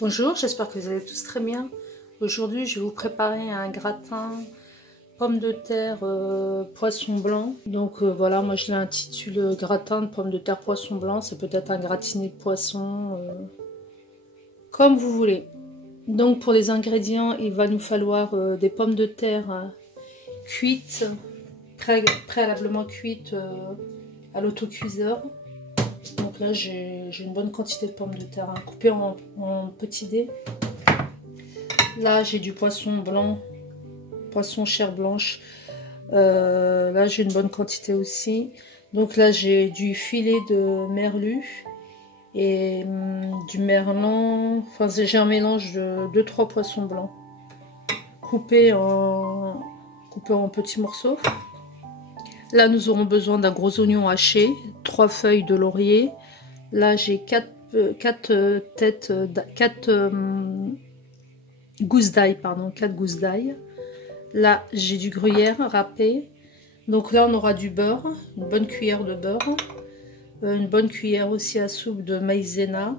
Bonjour, j'espère que vous allez tous très bien. Aujourd'hui, je vais vous préparer un gratin pommes de terre poisson blanc. Donc voilà, moi je l'intitule gratin de pommes de terre poisson blanc. C'est peut-être un gratiné de poisson, comme vous voulez. Donc pour les ingrédients, il va nous falloir des pommes de terre cuites, préalablement cuites à l'autocuiseur. Donc là j'ai une bonne quantité de pommes de terre coupées en petits dés. Là j'ai du poisson blanc, poisson chair blanche. Là j'ai une bonne quantité aussi. Donc là j'ai du filet de merlu et du merlan. Enfin j'ai un mélange de 2-3 poissons blancs coupés en petits morceaux. Là nous aurons besoin d'un gros oignon haché, 3 feuilles de laurier. Là j'ai 4 gousses d'ail, pardon, 4 gousses d'ail. Là j'ai du gruyère râpé. Donc là on aura du beurre, une bonne cuillère de beurre, une bonne cuillère aussi à soupe de maïzena.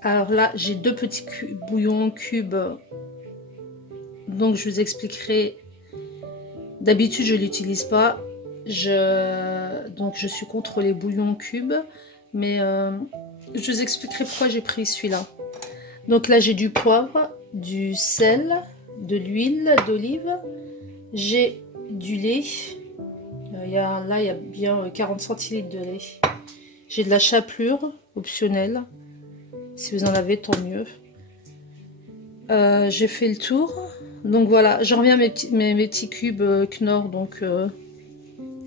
Alors là j'ai 2 petits bouillons en cubes. Donc je vous expliquerai. D'habitude je l'utilise pas. Donc je suis contre les bouillons en cubes, mais je vous expliquerai pourquoi j'ai pris celui-là. Donc là j'ai du poivre, du sel, de l'huile d'olive, j'ai du lait. Il y a bien 40 centilitres de lait. J'ai de la chapelure optionnelle. Si vous en avez, tant mieux. J'ai fait le tour. Donc voilà, j'en reviens à mes petits cubes Knorr. Donc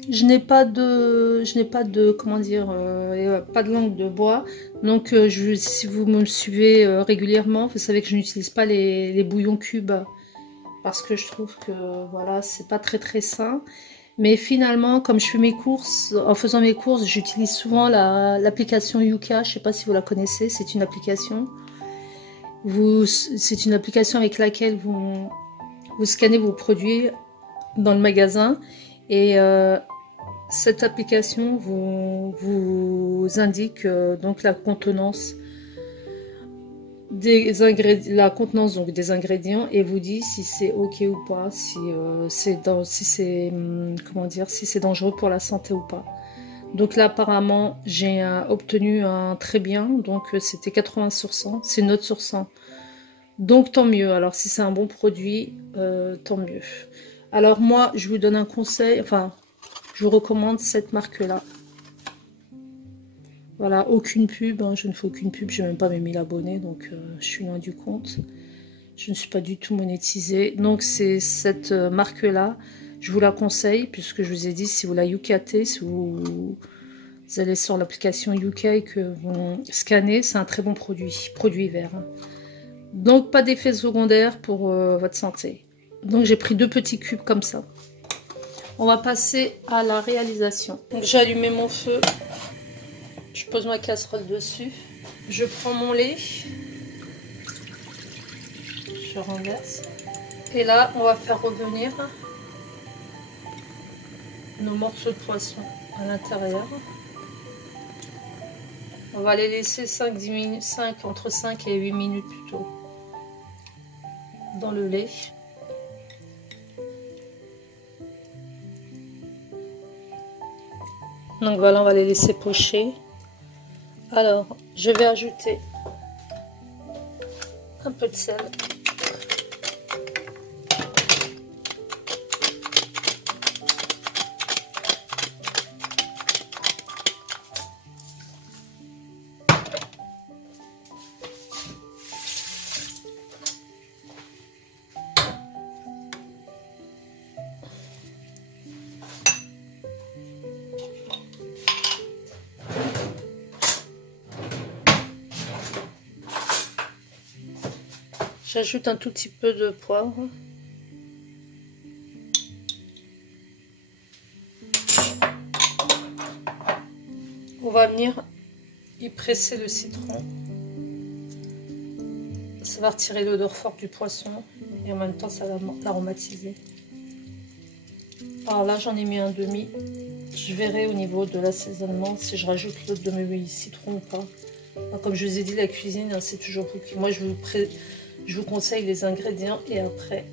je n'ai pas de comment dire, pas de langue de bois. Donc si vous me suivez régulièrement, vous savez que je n'utilise pas les bouillons cubes parce que je trouve que voilà, c'est pas très sain. Mais finalement, comme je fais mes courses, en faisant mes courses, j'utilise souvent l'application Yuka. Je sais pas si vous la connaissez, c'est une application. C'est une application avec laquelle vous scannez vos produits dans le magasin et cette application vous indique donc la contenance des ingrédients et vous dit si c'est ok ou pas, si c'est dangereux pour la santé ou pas. Donc là apparemment j'ai obtenu un très bien, donc c'était 80 sur 100, c'est une note sur 100. Donc tant mieux, alors si c'est un bon produit, tant mieux. Alors moi je vous donne un conseil, enfin je vous recommande cette marque là. Voilà, aucune pub, hein, je ne fais aucune pub, j'ai même pas mes 1000 abonnés, donc je suis loin du compte. Je ne suis pas du tout monétisée. Donc c'est cette marque là, je vous la conseille, puisque je vous ai dit, si vous la Yukatez, si vous allez sur l'application Yuka et que vous scannez, c'est un très bon produit vert. Hein. Donc pas d'effet secondaire pour votre santé. Donc j'ai pris 2 petits cubes comme ça. On va passer à la réalisation. Donc j'ai allumé mon feu. Je pose ma casserole dessus. Je prends mon lait. Je renverse. Et là, on va faire revenir nos morceaux de poisson à l'intérieur. On va les laisser 5-10 minutes, entre 5 et 8 minutes plutôt, dans le lait. Donc voilà, on va les laisser pocher. Alors, je vais ajouter un peu de sel. J'ajoute un tout petit peu de poivre. On va venir y presser le citron. Ça va retirer l'odeur forte du poisson et en même temps ça va l'aromatiser. Alors là j'en ai mis un demi. Je verrai au niveau de l'assaisonnement si je rajoute l'autre demi citron ou pas. Comme je vous ai dit, la cuisine, hein, c'est toujours vous qui... Moi, je vous conseille les ingrédients et après,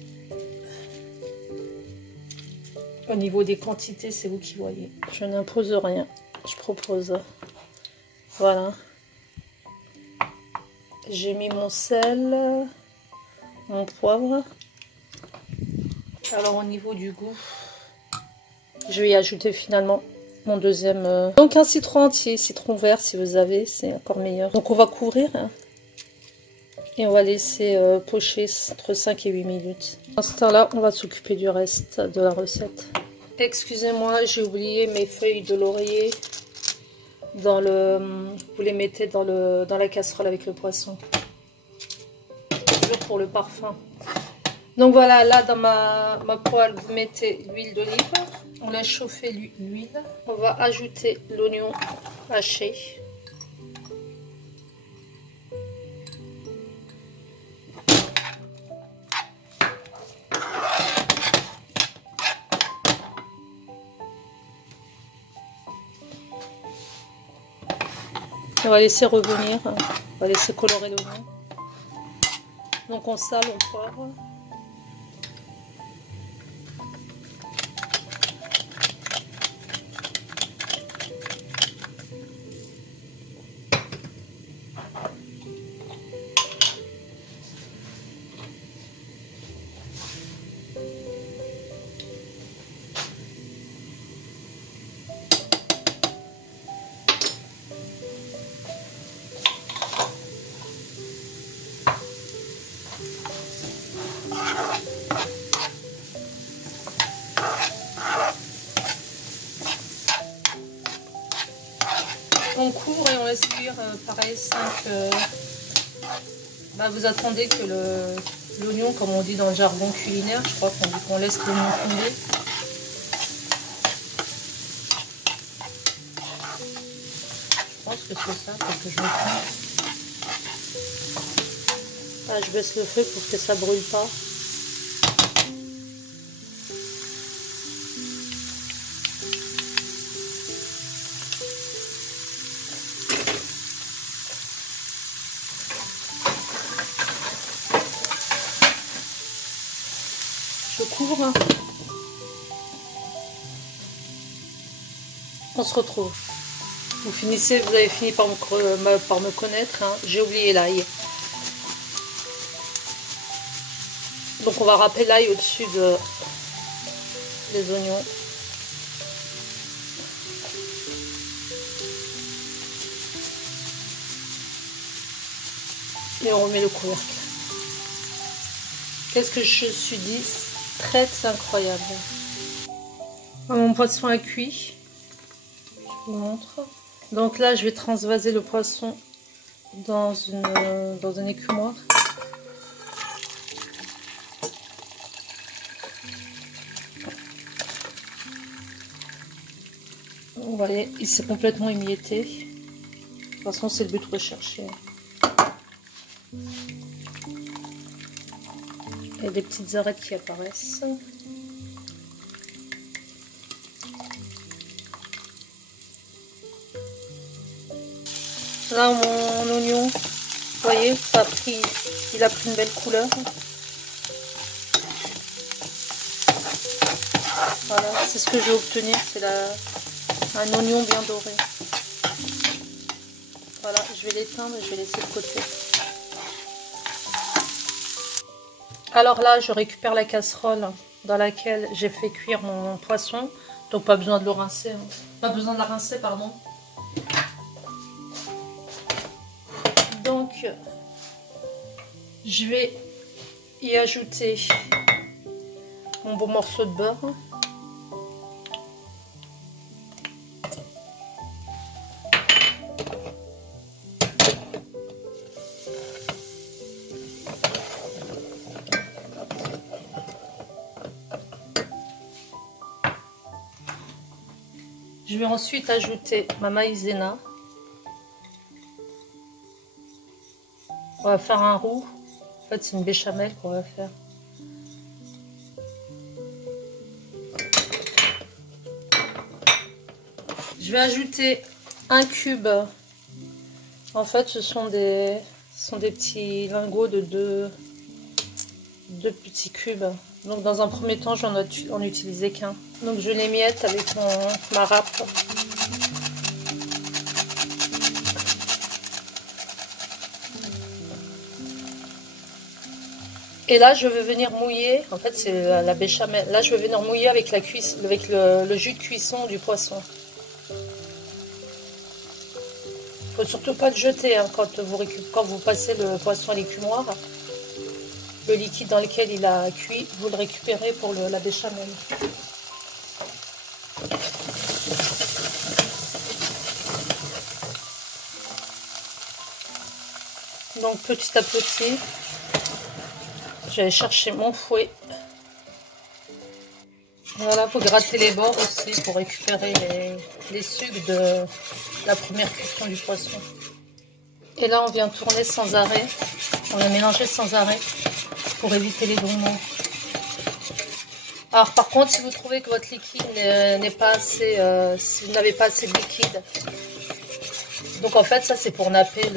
au niveau des quantités, c'est vous qui voyez. Je n'impose rien, je propose. Voilà. J'ai mis mon sel, mon poivre. Alors, au niveau du goût, je vais y ajouter finalement mon deuxième. Donc, un citron entier, citron vert si vous avez, c'est encore meilleur. Donc, on va couvrir. Hein. Et on va laisser pocher entre 5 et 8 minutes. Dans ce temps-là, on va s'occuper du reste de la recette. Excusez-moi, j'ai oublié mes feuilles de laurier. Vous les mettez dans la casserole avec le poisson. Toujours pour le parfum. Donc voilà, là dans ma poêle, vous mettez l'huile d'olive. On laisse chauffer l'huile. On va ajouter l'oignon haché. On va laisser revenir, on va laisser colorer l'oignon. Donc on sale, on poivre. On couvre et on laisse cuire pareil 5. Vous attendez que l'oignon, comme on dit dans le jargon culinaire, je crois qu'on dit qu'on laisse l'oignon fonder. Je pense que c'est ça, faut que je me trompe. Ah, je baisse le feu pour que ça brûle pas. Je couvre. On se retrouve. Vous avez fini par me connaître. Hein. J'ai oublié l'ail. Donc on va râper l'ail au-dessus des oignons. Et on remet le couvercle. Qu'est-ce que je suis dit? Très incroyable. Mon poisson a cuit. Je vous montre. Donc là, je vais transvaser le poisson dans un écumoire. Vous voyez, il s'est complètement émietté. De toute façon, c'est le but recherché. Il y a des petites arêtes qui apparaissent. Là, mon oignon, vous voyez, il a pris une belle couleur. Voilà, c'est ce que je vais obtenir, c'est un oignon bien doré. Voilà, je vais l'éteindre et je vais laisser de côté. Alors là, je récupère la casserole dans laquelle j'ai fait cuire mon poisson. Donc pas besoin de le rincer. Hein. Pas besoin de la rincer, pardon. Donc, je vais y ajouter mon beau morceau de beurre. Je vais ensuite ajouter ma maïzena. On va faire un roux. En fait, c'est une béchamel qu'on va faire. Je vais ajouter un cube En fait, ce sont des petits lingots de deux petits cubes. Donc dans un premier temps, j'en utilisais qu'un. Donc je les miette avec ma râpe. Et là, je vais venir mouiller. En fait, c'est la béchamel. Là, je vais venir mouiller avec le jus de cuisson du poisson. Faut surtout pas le jeter hein, quand vous passez le poisson à l'écumoire. Le liquide dans lequel il a cuit, vous le récupérez pour la béchamel. Donc petit à petit, j'allais chercher mon fouet. Voilà, faut gratter les bords aussi pour récupérer les sucs de la première cuisson du poisson. Et là, on vient tourner sans arrêt. On va mélanger sans arrêt pour éviter les grumons. Alors par contre, si vous trouvez que votre liquide n'est pas assez, si vous n'avez pas assez de liquide, donc en fait ça c'est pour napper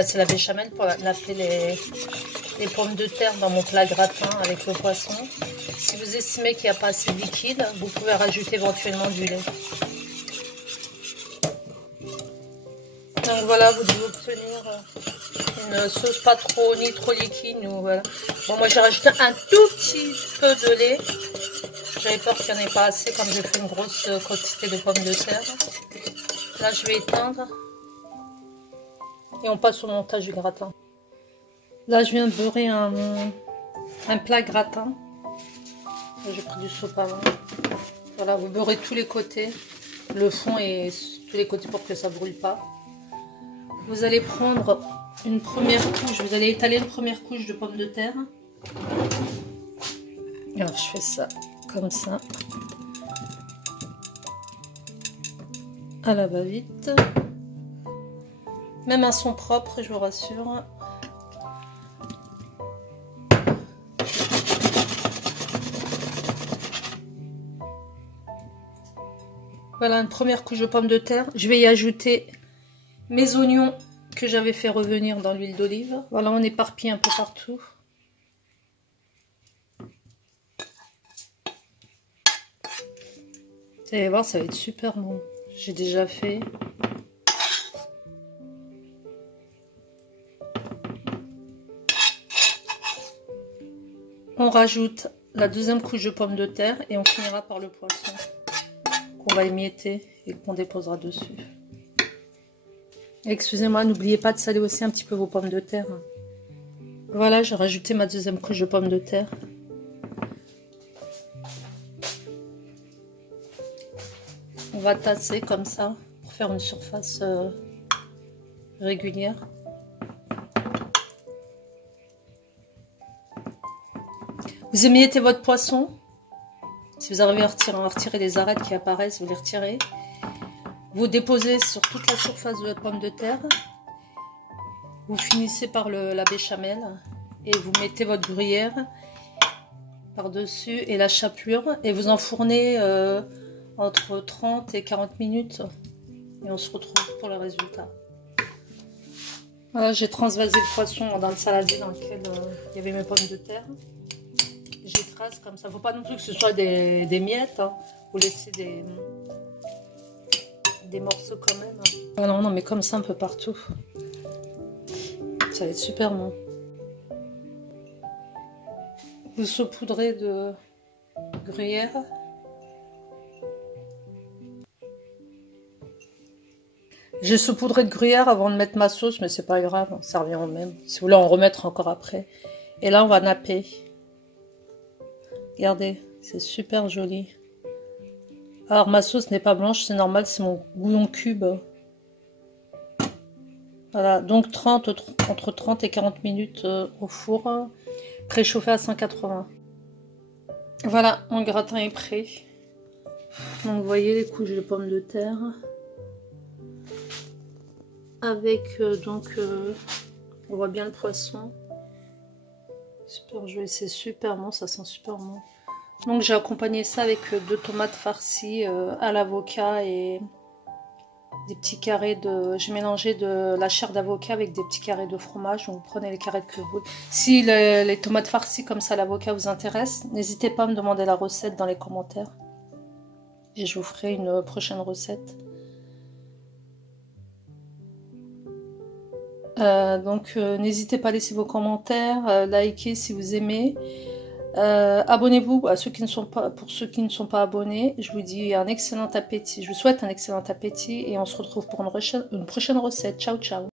c'est la béchamel pour napper les pommes de terre dans mon plat gratin avec le poisson. Si vous estimez qu'il n'y a pas assez de liquide, vous pouvez rajouter éventuellement du lait. Donc voilà, vous devez obtenir une sauce pas trop ni trop liquide. Voilà. Bon, moi j'ai rajouté un tout petit peu de lait. J'avais peur qu'il n'y en ait pas assez comme j'ai fait une grosse quantité de pommes de terre. Là je vais éteindre. Et on passe au montage du gratin. Là je viens de beurrer un plat gratin. J'ai pris du sopalin. Voilà, vous beurrez tous les côtés. Le fond et tous les côtés pour que ça ne brûle pas. Vous allez prendre une première couche, vous allez étaler une première couche de pommes de terre. Alors je fais ça comme ça. À la va-vite. Même un son propre, je vous rassure. Voilà une première couche de pommes de terre. Je vais y ajouter mes oignons que j'avais fait revenir dans l'huile d'olive. Voilà, on éparpille un peu partout. Vous allez voir, ça va être super bon. J'ai déjà fait. On rajoute la deuxième couche de pommes de terre et on finira par le poisson qu'on va émietter et qu'on déposera dessus. Excusez-moi, n'oubliez pas de saler aussi un petit peu vos pommes de terre. Voilà, j'ai rajouté ma deuxième couche de pommes de terre. On va tasser comme ça pour faire une surface régulière. Vous émiettez votre poisson. Si vous arrivez à retirer les arêtes qui apparaissent, vous les retirez. Vous déposez sur toute la surface de la pomme de terre. Vous finissez par la béchamel et vous mettez votre gruyère par-dessus et la chapelure et vous enfournez entre 30 et 40 minutes et on se retrouve pour le résultat. Voilà, j'ai transvasé le poisson dans le saladier dans lequel il y avait mes pommes de terre. J'écrase comme ça. Faut pas non plus que ce soit des miettes. Hein. Vous laissez des morceaux quand même. Ah non, mais comme ça un peu partout. Ça va être super bon. Vous saupoudrez de gruyère. J'ai saupoudré de gruyère avant de mettre ma sauce, mais c'est pas grave, ça revient au même. Si vous voulez en remettre encore après. Et là, on va napper. Regardez, c'est super joli. Alors, ma sauce n'est pas blanche, c'est normal, c'est mon bouillon cube. Voilà, donc entre 30 et 40 minutes au four, préchauffé à 180. Voilà, mon gratin est prêt. Donc, vous voyez les couches de pommes de terre. Avec, on voit bien le poisson. Super joli, c'est super bon, ça sent super bon. Donc j'ai accompagné ça avec 2 tomates farcies à l'avocat et des petits carrés de... J'ai mélangé de la chair d'avocat avec des petits carrés de fromage. Donc vous prenez les carrés que vous voulez. Si les tomates farcies comme ça, l'avocat vous intéresse, n'hésitez pas à me demander la recette dans les commentaires. Et je vous ferai une prochaine recette. N'hésitez pas à laisser vos commentaires, likez si vous aimez. Abonnez-vous à ceux qui ne sont pas, pour ceux qui ne sont pas abonnés. Je vous dis un excellent appétit. Je vous souhaite un excellent appétit et on se retrouve pour une prochaine recette. Ciao, ciao.